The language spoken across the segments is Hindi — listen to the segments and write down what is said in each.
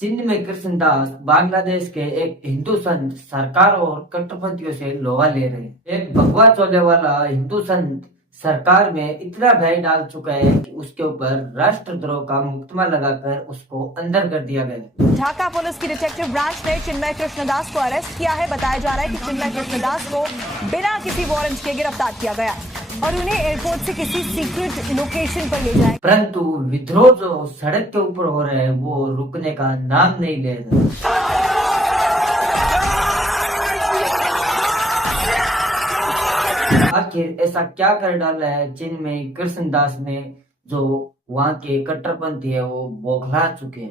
चीन में कृष्णदास बांग्लादेश के एक हिंदू संत सरकार और कट्टरपंथियों से लोहा ले रहे हैं। एक भगवा चोले वाला हिंदू संत सरकार में इतना भय डाल चुका है कि उसके ऊपर राष्ट्रद्रोह का मुकदमा लगाकर उसको अंदर कर दिया गया। ढाका पुलिस की डिटेक्टिव ब्रांच ने चिन्मय कृष्णदास को अरेस्ट किया है। बताया जा रहा है कि चिन्मय कृष्णदास को बिना किसी वारंट के गिरफ्तार किया गया और उन्हें एयरपोर्ट से किसी सीक्रेट लोकेशन पर ले जाए। परंतु विद्रोह जो सड़क के ऊपर हो रहा है वो रुकने का नाम नहीं ले रहा। आखिर ऐसा क्या कर डाला है चिन्मय कृष्णदास ने जो वहाँ के कट्टरपंथी है वो बौखला चुके हैं।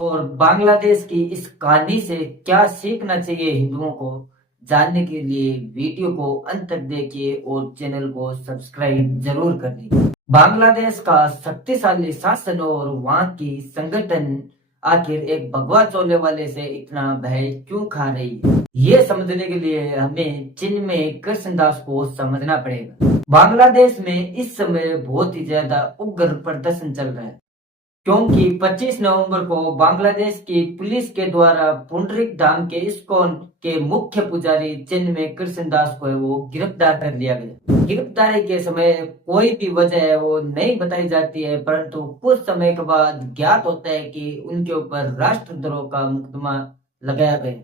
और बांग्लादेश की इस कहानी से क्या सीखना चाहिए हिंदुओं को, जानने के लिए वीडियो को अंत तक देखिए और चैनल को सब्सक्राइब जरूर कर लीजिए। बांग्लादेश का शक्तिशाली शासन और वहाँ की संगठन आखिर एक भगवा चोले वाले से इतना भय क्यों खा रही है, ये समझने के लिए हमें चिन्मय कृष्णदास को समझना पड़ेगा। बांग्लादेश में इस समय बहुत ही ज्यादा उग्र प्रदर्शन चल रहा है क्योंकि 25 नवंबर को बांग्लादेश की पुलिस के द्वारा पुंडरीक धाम के इस्कॉन के मुख्य पुजारी चिन्मय कृष्णदास को वो गिरफ्तार कर लिया गया। गिरफ्तारी के समय कोई भी वजह है वो नहीं बताई जाती है, परंतु कुछ समय के बाद ज्ञात होता है कि उनके ऊपर राष्ट्रद्रोह का मुकदमा लगाया गया।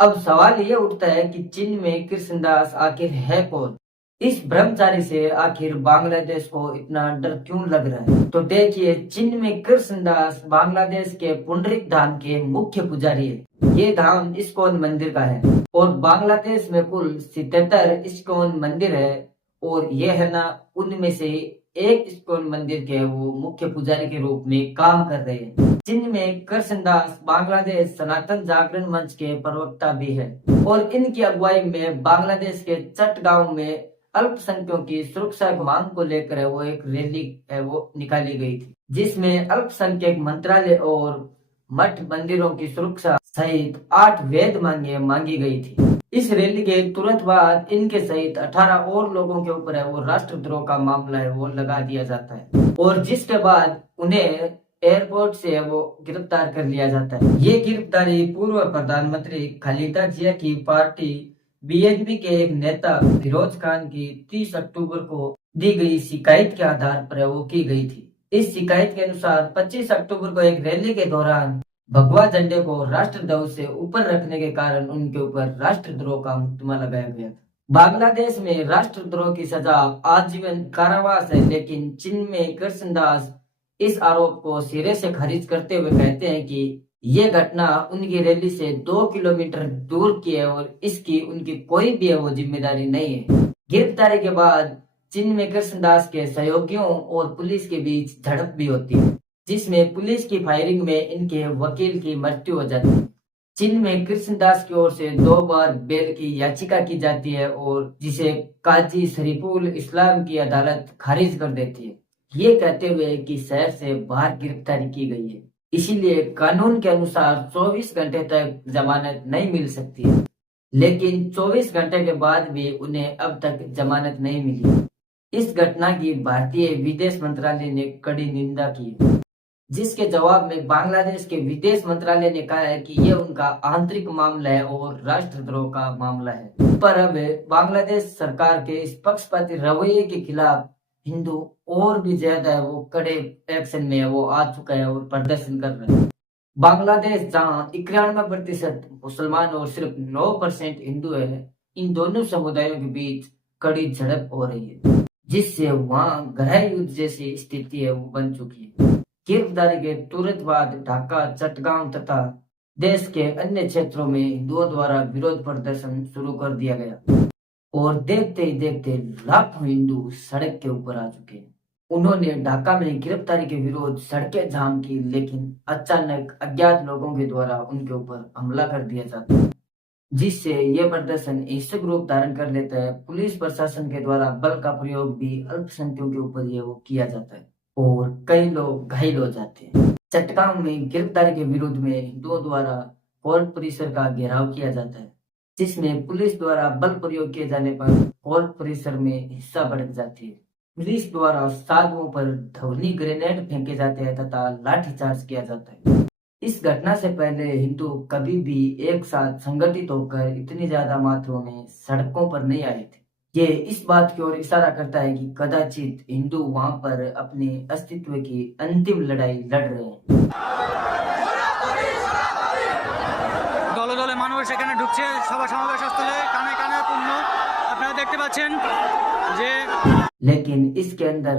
अब सवाल ये उठता है कि चिन्मय कृष्णदास आखिर है कौन, इस ब्रह्मचारी से आखिर बांग्लादेश को इतना डर क्यों लग रहा है। तो देखिए, चिन्मय कृष्णदास बांग्लादेश के पुंडरीक धाम के मुख्य पुजारी है। ये धाम इस्कॉन मंदिर का है और बांग्लादेश में कुल 77 इस्कॉन मंदिर है और ये है ना उनमें से एक इस्कॉन मंदिर के वो मुख्य पुजारी के रूप में काम कर रहे हैं। चिन्मय कृष्णदास बांग्लादेश सनातन जागरण मंच के प्रवक्ता भी है और इनकी अगुवाई में बांग्लादेश के चटगांव में अल्पसंख्यकों की सुरक्षा की मांग को लेकर है वो एक रैली है वो निकाली गई थी, जिसमें अल्पसंख्यक मंत्रालय और मठ मंदिरों की सुरक्षा सहित 8 वेद मांगी गई थी। इस रैली के तुरंत बाद इनके सहित 18 और लोगों के ऊपर है वो राष्ट्रद्रोह का मामला है वो लगा दिया जाता है और जिसके बाद उन्हें एयरपोर्ट से वो गिरफ्तार कर लिया जाता है। ये गिरफ्तारी पूर्व प्रधानमंत्री खालिदा जिया की पार्टी बीएचपी के एक नेता फिरोज खान की 30 अक्टूबर को दी गई शिकायत के आधार पर वो की गई थी। इस शिकायत के अनुसार 25 अक्टूबर को एक रैली के दौरान भगवा झंडे को राष्ट्रध्वज से ऊपर रखने के कारण उनके ऊपर राष्ट्रद्रोह का मुकदमा लगाया गया था। बांग्लादेश में राष्ट्रद्रोह की सजा आजीवन कारावास है, लेकिन चिन्मय कृष्णदास इस आरोप को सिरे से खारिज करते हुए कहते हैं कि ये घटना उनकी रैली से 2 किलोमीटर दूर की है और इसकी उनकी कोई भी वो जिम्मेदारी नहीं है। गिरफ्तारी के बाद चिन्मय कृष्णदास के सहयोगियों और पुलिस के बीच झड़प भी होती है, जिसमें पुलिस की फायरिंग में इनके वकील की मृत्यु हो जाती है। चिन्मय कृष्णदास की ओर से 2 बार बेल की याचिका की जाती है और जिसे काजी शरीफुल इस्लाम की अदालत खारिज कर देती है, ये कहते हुए कि शहर से बाहर गिरफ्तारी की गई है, इसीलिए कानून के अनुसार 24 घंटे तक जमानत नहीं मिल सकती है। लेकिन 24 घंटे के बाद भी उन्हें अब तक जमानत नहीं मिली। इस घटना की भारतीय विदेश मंत्रालय ने कड़ी निंदा की, जिसके जवाब में बांग्लादेश के विदेश मंत्रालय ने कहा है कि यह उनका आंतरिक मामला है और राष्ट्रद्रोह का मामला है। पर अब बांग्लादेश सरकार के इस पक्षपाती रवैये के खिलाफ हिंदू और भी ज्यादा है वो कड़े एक्शन में वो आ चुका है और प्रदर्शन कर रहे हैं। बांग्लादेश जहां 91% मुसलमान और सिर्फ 9% हिंदू है, इन दोनों समुदायों के बीच कड़ी झड़प हो रही है, जिससे वहां गृह युद्ध जैसी स्थिति है वो बन चुकी है। गिरफ्तारी के तुरंत बाद ढाका, चटगांव तथा देश के अन्य क्षेत्रों में हिंदुओं द्वारा विरोध प्रदर्शन शुरू कर दिया गया और देखते ही देखते लाखों हिंदू सड़क के ऊपर आ चुके हैं। उन्होंने ढाका में गिरफ्तारी के विरोध सड़कें जाम की, लेकिन अचानक अज्ञात लोगों के द्वारा उनके ऊपर हमला कर दिया जाता है, जिससे ये प्रदर्शन हिंसक रूप धारण कर लेता है। पुलिस प्रशासन के द्वारा बल का प्रयोग भी अल्पसंख्यकों के ऊपर ये वो किया जाता है और कई लोग घायल हो जाते हैं। चटगांव में गिरफ्तारी के विरोध में हिंदुओं द्वारा कोर्ट परिसर का घेराव किया जाता है, जिसमें पुलिस द्वारा बल प्रयोग किए जाने पर कोर्ट परिसर में हिंसा भड़क जाती है। पुलिस द्वारा साधुओं पर ध्वनि ग्रेनेड फेंके जाते हैं तथा लाठीचार्ज किया जाता है। इस घटना से पहले हिंदू कभी भी एक साथ संगठित होकर इतनी ज्यादा मात्रा में सड़कों पर नहीं आए थे। ये इस बात की ओर इशारा करता है कि कदाचित हिंदू वहां पर अपने अस्तित्व की अंतिम लड़ाई लड़ रहे हैं। দলে দলে মানুষ এখানে ঢুকছে সভা সমাবেশ স্থলে, কানে কানে পূর্ণ। আপনারা দেখতে পাচ্ছেন যে लेकिन इसके अंदर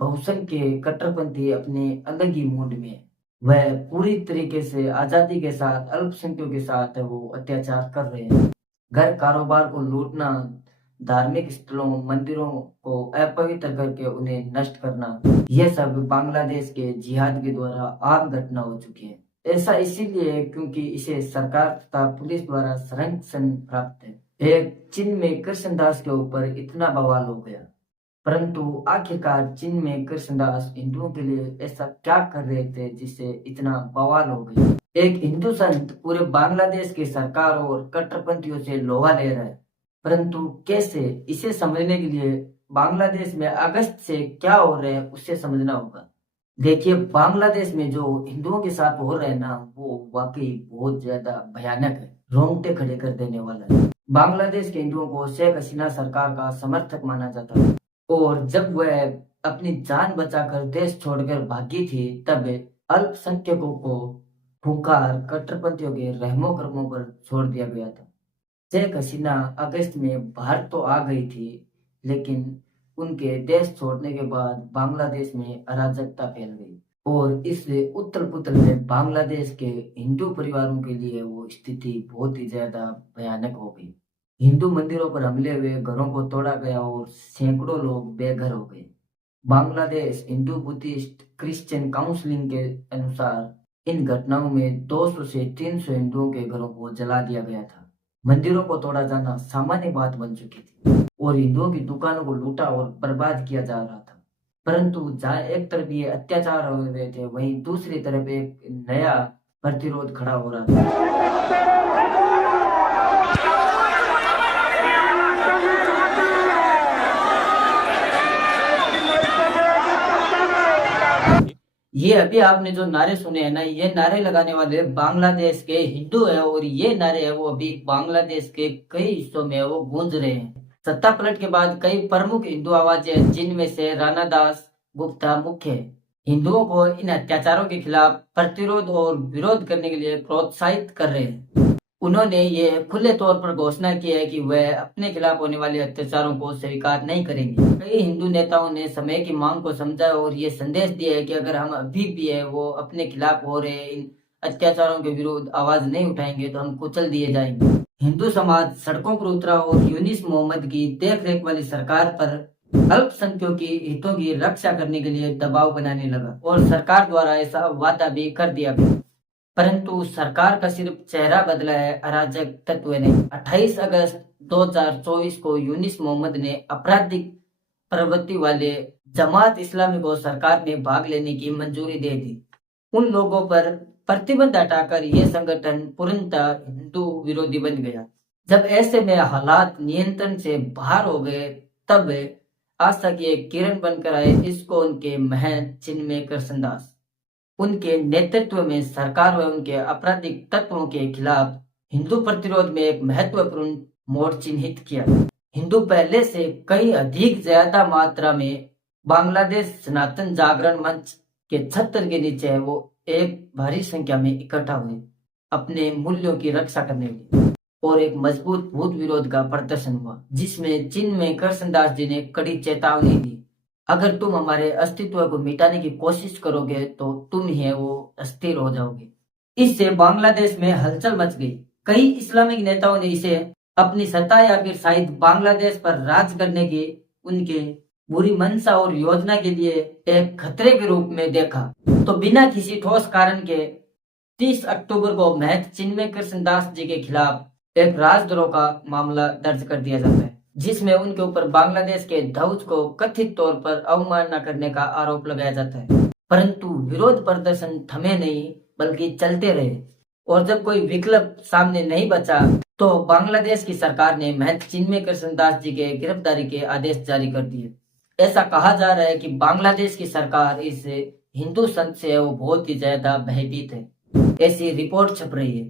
बहुसंख्य के कट्टरपंथी अपने अलग ही मूड में है। वह पूरी तरीके से आजादी के साथ अल्पसंख्यकों के साथ वो अत्याचार कर रहे हैं। घर कारोबार को लूटना, धार्मिक स्थलों मंदिरों को अपवित्र करके उन्हें नष्ट करना, यह सब बांग्लादेश के जिहाद के द्वारा आम घटना हो चुकी है। ऐसा इसीलिए है क्योंकि इसे सरकार तथा पुलिस द्वारा संरक्षण प्राप्त है। एक चीन में कृष्णदास के ऊपर इतना बवाल हो गया, परंतु आखिरकार चीन में कृष्णदास हिंदुओं के लिए ऐसा क्या कर रहे थे जिससे इतना बवाल हो गया। एक हिंदू संत पूरे बांग्लादेश की सरकार और कट्टरपंथियों से लोहा ले रहा है, परंतु कैसे, इसे समझने के लिए बांग्लादेश में अगस्त से क्या हो रहा है उसे समझना होगा। देखिए, बांग्लादेश में जो हिंदुओं के साथ हो रहा है ना, वो वाकई बहुत ज्यादा भयानक है, रोंगटे खड़े कर देने वाला है। बांग्लादेश के हिंदुओं को शेख हसीना सरकार का समर्थक माना जाता है और जब वह अपनी जान बचाकर देश छोड़कर भागी थी तब अल्पसंख्यकों को खूंखार कट्टरपंथियों के रहमो कर्मों पर छोड़ दिया गया था। शेख हसीना अगस्त में भारत तो आ गई थी, लेकिन उनके देश छोड़ने के बाद बांग्लादेश में अराजकता फैल गई और इस उथल पुथल में बांग्लादेश के हिंदू परिवारों के लिए वो स्थिति बहुत ही ज्यादा भयानक हो गई। हिंदू मंदिरों पर हमले हुए, घरों को तोड़ा गया और सैकड़ों लोग बेघर हो गए। Bangladesh Hindu Buddhist Christian counselling के अनुसार इन घटनाओं में 200 से 300 हिंदुओं के घरों को जला दिया गया था। मंदिरों को तोड़ा जाना सामान्य बात बन चुकी थी और हिंदुओं की दुकानों को लूटा और बर्बाद किया जा रहा था। परंतु जहाँ एक तरफ ये अत्याचार हो रहे थे, वहीं दूसरी तरफ एक नया प्रतिरोध खड़ा हो रहा था। ये अभी आपने जो नारे सुने हैं ना, ये नारे लगाने वाले बांग्लादेश के हिंदू है और ये नारे है वो अभी बांग्लादेश के कई हिस्सों में वो गूंज रहे हैं। सत्ता पलट के बाद कई प्रमुख हिंदू आवाजें, जिनमें से राणा दास गुप्ता मुख्य है, हिंदुओं को इन अत्याचारों के खिलाफ प्रतिरोध और विरोध करने के लिए प्रोत्साहित कर रहे हैं। उन्होंने ये खुले तौर पर घोषणा की है कि वह अपने खिलाफ होने वाले अत्याचारों को स्वीकार नहीं करेंगे। कई हिंदू नेताओं ने समय की मांग को समझा और ये संदेश दिया है कि अगर हम अभी भी है वो अपने खिलाफ हो रहे इन अत्याचारों के विरुद्ध आवाज नहीं उठाएंगे तो हम कुचल दिए जाएंगे। हिंदू समाज सड़कों पर उतरा और यूनिस मोहम्मद की देखरेख वाली सरकार पर अल्पसंख्यकों की हितों की रक्षा करने के लिए दबाव बनाने लगा और सरकार द्वारा ऐसा वादा भी कर दिया गया। परंतु सरकार का सिर्फ चेहरा बदला है, अराजक तत्व ने 28 अगस्त 2024 को यूनिस मोहम्मद ने आपराधिक प्रवृत्ति वाले जमात इस्लामी को सरकार में भाग लेने की मंजूरी दे दी। उन लोगों पर प्रतिबंध हटाकर यह संगठन पूर्णतः हिंदू विरोधी बन गया। जब ऐसे में हालात नियंत्रण से बाहर हो गए तब आशा की एक किरण बनकर आए इसको उनके महंत चिन्मय कृष्णदास। उनके नेतृत्व में सरकार व उनके आपराधिक तत्वों के खिलाफ हिंदू प्रतिरोध में एक महत्वपूर्ण मोड़ चिन्हित किया। हिंदू पहले से कई अधिक ज्यादा मात्रा में बांग्लादेश सनातन जागरण मंच के छत्र के नीचे वो एक भारी संख्या में इकट्ठा हुए अपने मूल्यों की रक्षा करने के लिए और एक मजबूत भूत विरोध का प्रदर्शन हुआ, जिसमें चिन्मय कृष्णदास जी ने कड़ी चेतावनी दी, अगर तुम हमारे अस्तित्व को मिटाने की कोशिश करोगे तो तुम ही वो अस्थिर हो जाओगे। इससे बांग्लादेश में हलचल मच गई। कई इस्लामिक नेताओं ने इसे अपनी सत्ता या फिर शायद बांग्लादेश पर राज करने की उनके बुरी मंशा और योजना के लिए एक खतरे के रूप में देखा। तो बिना किसी ठोस कारण के 30 अक्टूबर को महंत चिन्मय कृष्णदास जी के खिलाफ एक राजद्रोह का मामला दर्ज कर दिया जाता है, जिसमें उनके ऊपर बांग्लादेश के ध्वज को कथित तौर पर अवमानना करने का आरोप लगाया जाता है। परंतु विरोध प्रदर्शन थमे नहीं बल्कि चलते रहे और जब कोई विकल्प सामने नहीं बचा तो बांग्लादेश की सरकार ने महंत चिन्मय कृष्णदास जी के गिरफ्तारी के आदेश जारी कर दिए। ऐसा कहा जा रहा है कि बांग्लादेश की सरकार इस हिंदू संत से वो बहुत ही ज्यादा भयभीत है, ऐसी रिपोर्ट छप रही है,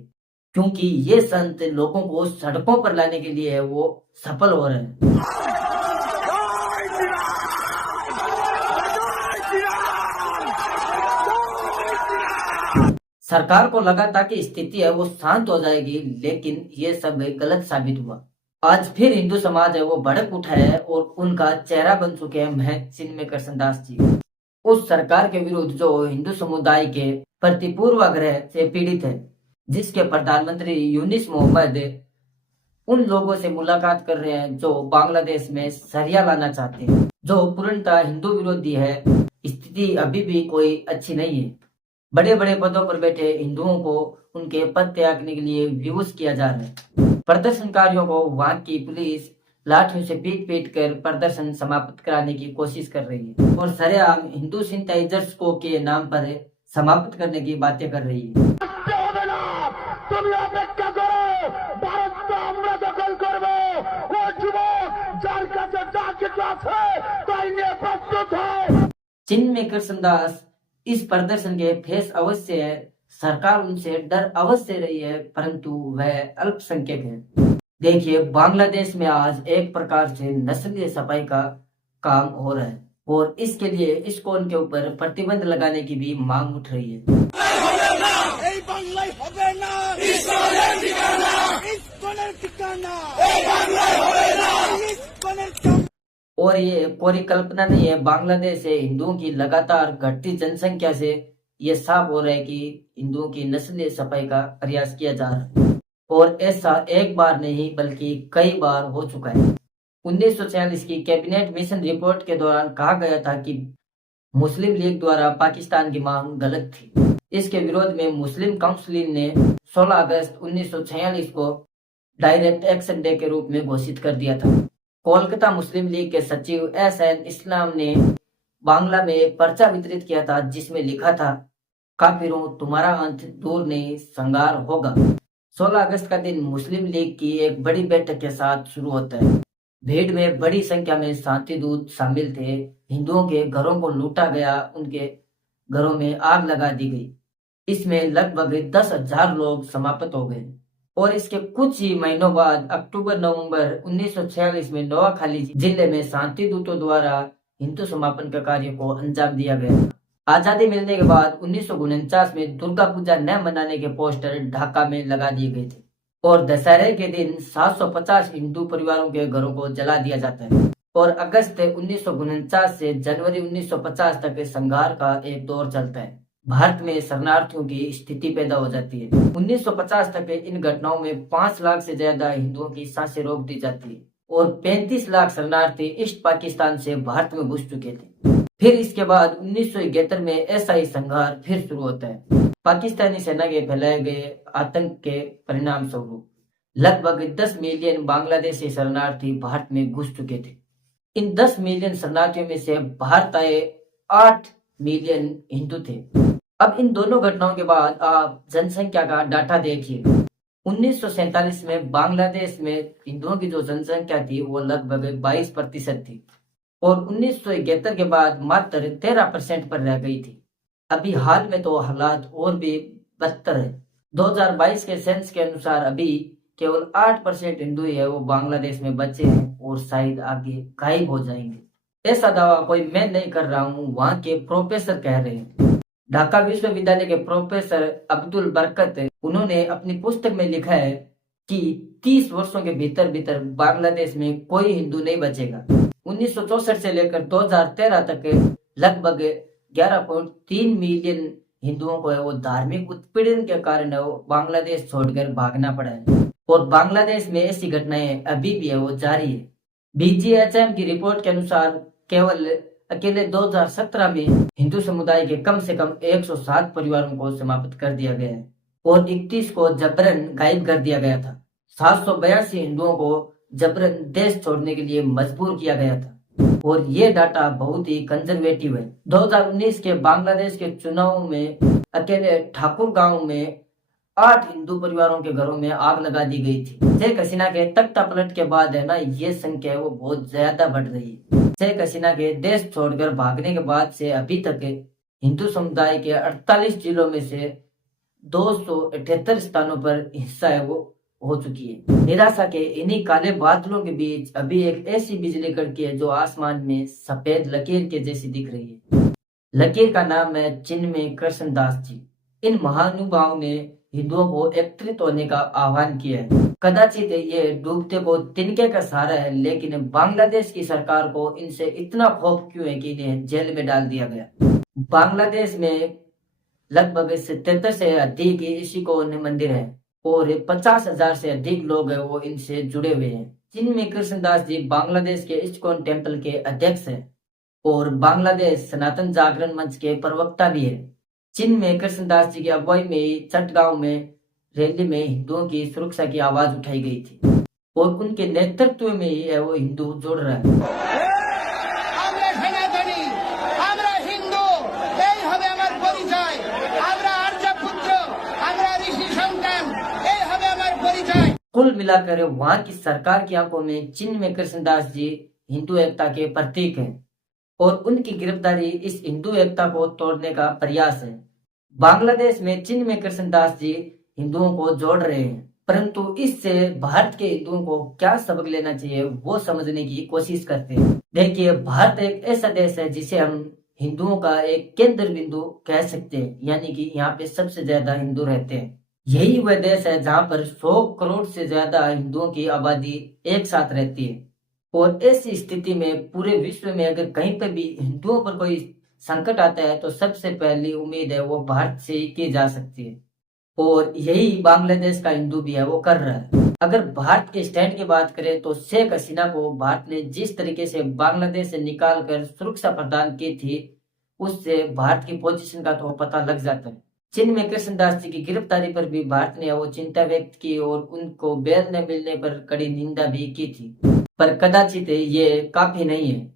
क्योंकि ये संत लोगों को सड़कों पर लाने के लिए वो सफल हो रहे हैं। सरकार को लगा था कि स्थिति है वो शांत हो जाएगी, लेकिन ये सब गलत साबित हुआ। आज फिर हिंदू समाज है वो भड़क उठा है और उनका चेहरा बन चुके हैं महंत चिन्मय कृष्ण दास जी, उस सरकार के विरुद्ध जो हिंदू समुदाय के प्रति पूर्वाग्रह से पीड़ित है, जिसके प्रधानमंत्री यूनिस मोहम्मद उन लोगों से मुलाकात कर रहे हैं जो बांग्लादेश में शरिया लाना चाहते हैं, जो पूर्णतः हिंदू विरोधी है। स्थिति अभी भी कोई अच्छी नहीं है। बड़े बड़े पदों पर बैठे हिंदुओं को उनके पद त्यागने के लिए विवश किया जा रहा है। प्रदर्शनकारियों को वहां की पुलिस लाठियों से पीट कर प्रदर्शन समाप्त कराने की कोशिश कर रही है और सरेआम हिंदू सिंथेसाइजर्स को के नाम पर समाप्त करने की बातें कर रही है। चिन्मय कृष्ण दास इस प्रदर्शन के फेस अवश्य है, सरकार उनसे डर अवश्य रही है, परंतु वह अल्पसंख्यक है। देखिए, बांग्लादेश में आज एक प्रकार से नस्लीय सफाई का काम हो रहा है और इसके लिए इस्कॉन के ऊपर प्रतिबंध लगाने की भी मांग उठ रही है। और ये कोई कल्पना नहीं है, बांग्लादेश से हिंदुओं की लगातार घटती जनसंख्या से ये साफ हो रहा है कि हिंदुओं की नस्लीय सफाई का प्रयास किया जा रहा है और ऐसा एक बार नहीं बल्कि कई बार हो चुका है। 1946 की कैबिनेट मिशन रिपोर्ट के दौरान कहा गया था कि मुस्लिम लीग द्वारा पाकिस्तान की मांग गलत थी। इसके विरोध में मुस्लिम काउंसिल ने 16 अगस्त 1946 को डायरेक्ट एक्शन डे के रूप में घोषित कर दिया था। कोलकाता मुस्लिम लीग के सचिव एस.एन. इस्लाम ने बांग्ला में एक पर्चा वितरित किया था जिसमें लिखा था, काफिरों तुम्हारा अंत दूर नहीं संगार होगा। 16 अगस्त का दिन मुस्लिम लीग की एक बड़ी बैठक के साथ शुरू होता है। भीड़ में बड़ी संख्या में शांति दूत शामिल थे। हिंदुओं के घरों को लूटा गया, उनके घरों में आग लगा दी गई। इसमें लगभग 10,000 लोग समाप्त हो गए और इसके कुछ ही महीनों बाद अक्टूबर-नवंबर 1946 में नोआखाली जिले में शांति दूतों द्वारा हिंदू समापन का कार्य को अंजाम दिया गया। आजादी मिलने के बाद 1949 में दुर्गा पूजा न मनाने के पोस्टर ढाका में लगा दिए गए थे और दशहरे के दिन 750 हिंदू परिवारों के घरों को जला दिया जाता है और अगस्त 1949 से जनवरी 1950 तक संघार का एक दौर चलता है। भारत में शरणार्थियों की स्थिति पैदा हो जाती है। 1950 तक इन घटनाओं में 5 लाख से ज्यादा हिंदुओं की सांसें रोक दी जाती है और 35 लाख शरणार्थी ईस्ट पाकिस्तान से भारत में घुस चुके थे। फिर इसके बाद 1971 में ऐसा ही संघार फिर शुरू होता है। पाकिस्तानी सेना के फैलाए गए आतंक के परिणाम स्वरूप लगभग 10 मिलियन बांग्लादेशी शरणार्थी भारत में घुस चुके थे। इन 10 मिलियन शरणार्थियों में से भारत आए 8 मिलियन हिंदू थे। अब इन दोनों घटनाओं के बाद आप जनसंख्या का डाटा देखिए। 1947 में बांग्लादेश में हिंदुओं की जो जनसंख्या थी वो लगभग 22% थी और 1971 के बाद मात्र 13% पर रह गई थी। अभी हाल में तो हालात और भी बदतर है। 2022 के सेंस के अनुसार अभी केवल 8% हिंदू है वो बांग्लादेश में बचे हैं और शायद आगे गायब हो जाएंगे। ऐसा दावा कोई मैं नहीं कर रहा हूँ, वहाँ के प्रोफेसर कह रहे हैं। ढाका विश्वविद्यालय के प्रोफेसर अब्दुल बरकत, उन्होंने अपनी पुस्तक में लिखा है कि 30 वर्षों के भीतर बांग्लादेश में कोई हिंदू नहीं बचेगा। 1964 से लेकर 2013 तक लगभग 11.3 मिलियन हिंदुओं को है वो धार्मिक उत्पीड़न के कारण है वो बांग्लादेश छोड़कर भागना पड़ा है और बांग्लादेश में ऐसी घटनाएं अभी भी है वो जारी है। BGHM की रिपोर्ट के अनुसार केवल अकेले 2017 में हिंदू समुदाय के कम से कम 107 परिवारों को समाप्त कर दिया गया है और 31 को जबरन गायब कर दिया गया था। 782 हिंदुओं को जबरन देश छोड़ने के लिए मजबूर किया गया था और ये डाटा बहुत ही कंजर्वेटिव है। 2019 के बांग्लादेश के चुनाव में अकेले ठाकुर गांव में 8 हिंदू परिवारों के घरों में आग लगा दी गई थी। शेख हसीना के तख्ता पलट के बाद है ना, ये संख्या है वो बहुत ज्यादा बढ़ रही है। शेख हसीना के देश छोड़कर भागने के बाद से अभी तक हिंदू समुदाय के 48 जिलों में से 278 स्थानों पर हिंसा है वो हो चुकी है। निराशा के इन्हीं काले बादलों के बीच अभी एक ऐसी बिजली कड़की है जो आसमान में सफेद लकीर के जैसी दिख रही है। लकीर का नाम है चिन्मय कृष्णदास जी। इन महानुभावों ने हिंदुओं को एकत्रित होने का आह्वान किया है। कदाचित ये डूबते को तिनके का सहारा है, लेकिन बांग्लादेश की सरकार को इनसे इतना खौफ क्यों है कि इन्हें जेल में डाल दिया गया। बांग्लादेश में लगभग 77 से अधिक इस्कॉन मंदिर है और 50,000 से अधिक लोग हैं वो इनसे जुड़े हुए हैं। चिन्मय कृष्णदास जी बांग्लादेश के इस्कॉन टेम्पल के अध्यक्ष हैं और बांग्लादेश सनातन जागरण मंच के प्रवक्ता भी है। चिन्मय कृष्णदास जी की अगुवाई में चटगांव में रैली में हिंदुओं की सुरक्षा की आवाज उठाई गई थी और उनके नेतृत्व में ही है वो हिंदू जोड़ रहा है। कुल मिलाकर वहां की सरकार की आंखों में चिन्मय कृष्णदास जी हिंदू एकता के प्रतीक हैं और उनकी गिरफ्तारी इस हिंदू एकता को तोड़ने का प्रयास है। बांग्लादेश में चिन्मय कृष्णदास जी हिंदुओं को जोड़ रहे हैं, परंतु इससे भारत के हिंदुओं को क्या सबक लेना चाहिए वो समझने की कोशिश करते हैं। देखिए, भारत एक ऐसा देश है जिसे हम हिंदुओं का एक केंद्र बिंदु कह सकते हैं, यानी कि यहाँ पे सबसे ज्यादा हिंदू रहते हैं। यही वह देश है जहाँ पर 100 करोड़ से ज्यादा हिंदुओं की आबादी एक साथ रहती है और ऐसी स्थिति में पूरे विश्व में अगर कहीं पर भी हिंदुओं पर कोई संकट आता है तो सबसे पहली उम्मीद है वो भारत से ही की जा सकती है और यही बांग्लादेश का हिंदू भी है वो कर रहा है। अगर भारत के स्टैंड की बात करें तो शेख हसीना को भारत ने जिस तरीके से बांग्लादेश से निकाल कर सुरक्षा प्रदान की थी उससे भारत की पोजीशन का तो पता लग जाता है। चिन्मय कृष्णदास जी की गिरफ्तारी पर भी भारत ने वो चिंता व्यक्त की और उनको बेल न मिलने पर कड़ी निंदा भी की थी, पर कदाचित ये काफी नहीं है।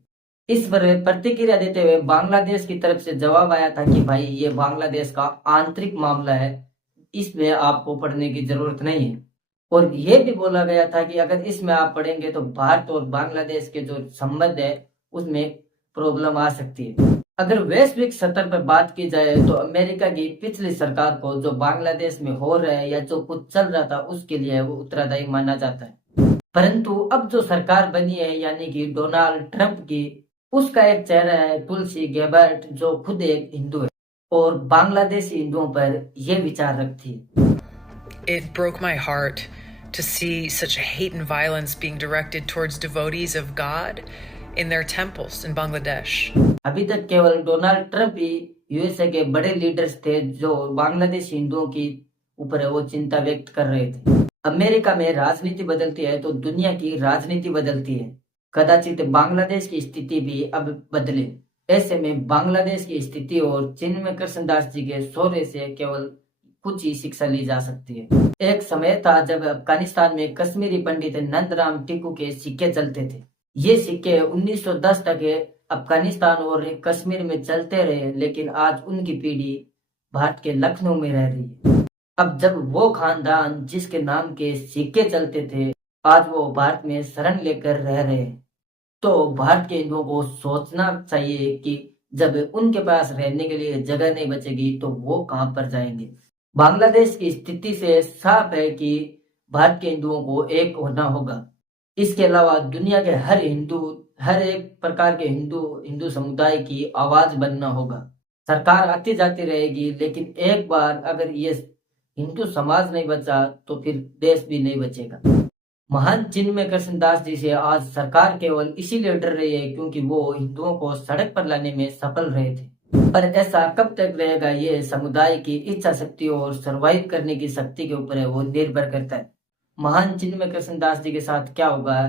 इस पर प्रतिक्रिया देते हुए बांग्लादेश की तरफ से जवाब आया था कि भाई ये बांग्लादेश का आंतरिक मामला है, इसमें आपको पढ़ने की जरूरत नहीं है। और यह भी बोला गया था कि अगर इसमें आप पढ़ेंगे तो भारत और बांग्लादेश के जो संबंध है उसमें प्रॉब्लम आ सकती है। अगर वैश्विक स्तर पर बात की जाए तो अमेरिका की पिछली सरकार को जो बांग्लादेश में हो रहा है या जो कुछ चल रहा था उसके लिए वो उत्तरदायी माना जाता है, परंतु अब जो सरकार बनी है यानी कि डोनाल्ड ट्रंप की, उसका एक चेहरा है तुलसी गैबर्ट जो खुद एक हिंदू है और बांग्लादेशी हिंदुओं पर यह विचार रखती है। It broke my heart to see such hate and violence being directed towards devotees of God in their temples in Bangladesh. अभी तक केवल डोनाल्ड ट्रंप ही यूएसए के बड़े लीडर्स थे जो बांग्लादेश हिंदुओं की ऊपर वो चिंता व्यक्त कर रहे थे। अमेरिका में राजनीति बदलती है तो दुनिया की राजनीति बदलती है, कदाचित बांग्लादेश की स्थिति भी अब बदले। ऐसे में बांग्लादेश की स्थिति और चिन्मय कृष्णदास जी के शौर्य से केवल कुछ ही शिक्षा ली जा सकती है। एक समय था जब अफगानिस्तान में कश्मीरी पंडित नंदराम टिक्कू के सिक्के चलते थे। ये सिक्के 1910 तक अफगानिस्तान और कश्मीर में चलते रहे, लेकिन आज उनकी पीढ़ी भारत के लखनऊ में रह रही है। अब जब वो खानदान जिसके नाम के सिक्के चलते थे आज वो भारत में शरण लेकर रह रहे हैं, तो भारत के हिंदुओं को सोचना चाहिए कि जब उनके पास रहने के लिए जगह नहीं बचेगी तो वो कहां पर जाएंगे। बांग्लादेश की स्थिति से साफ है कि भारत के हिंदुओं को एक होना होगा। इसके अलावा दुनिया के हर एक प्रकार के हिंदू समुदाय की आवाज बनना होगा। सरकार आती जाती रहेगी, लेकिन एक बार अगर ये हिंदू समाज नहीं बचा तो फिर देश भी नहीं बचेगा। महान चिन्मय कृष्णदास जी से आज सरकार केवल इसीलिए डर रही है क्योंकि वो हिंदुओं को सड़क पर लाने में सफल रहे थे, पर ऐसा कब तक रहेगा ये समुदाय की इच्छा शक्ति और सरवाइव करने की शक्ति के ऊपर है, वो निर्भर करता है। महान चिन्मय कृष्णदास जी के साथ क्या होगा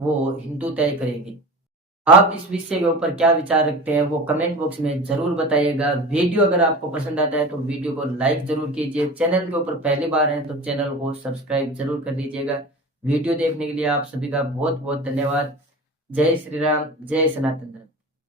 वो हिंदू तय करेंगे। आप इस विषय के ऊपर क्या विचार रखते हैं वो कमेंट बॉक्स में जरूर बताइएगा। वीडियो अगर आपको पसंद आता है तो वीडियो को लाइक जरूर कीजिए। चैनल के ऊपर पहली बार हैं तो चैनल को सब्सक्राइब जरूर कर लीजिएगा। वीडियो देखने के लिए आप सभी का बहुत बहुत धन्यवाद। जय श्री राम, जय सनातन धर्म।